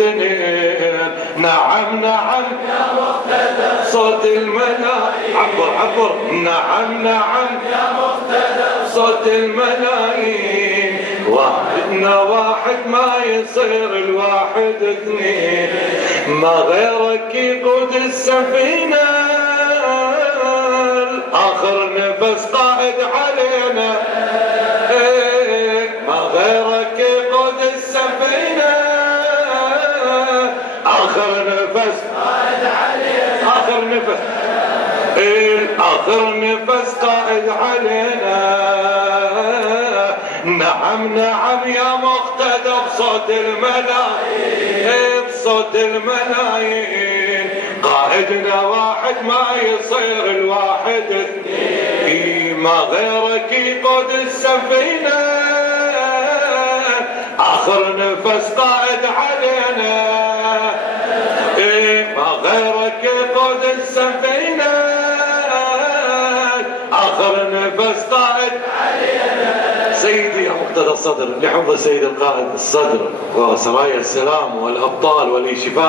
اثنين. نعم نعم يا مقتدى صوت الملايين. عبر نعم نعم يا مقتدى صوت الملايين. واحدنا واحد ما يصير الواحد اثنين. ما غيرك يقود السفينة آخر نفس قائد علينا. ما غيرك يقود السفينة آخر نفس قائد علينا. آخر نفس آخر نفس قائد علينا. نعم نعم يا مقتدى بصوت الملايين. بصوت الملايين. قائدنا واحد ما يصير الواحد اثنين. ما غيرك يقود السفينة آخر نفس قائد علينا. ما غيرك يقود السفينة آخر نفس قائد علينا. سيدي يا مقتدى الصدر لحفظ سيد القائد الصدر وسرايا السلام والأبطال والإشفاء.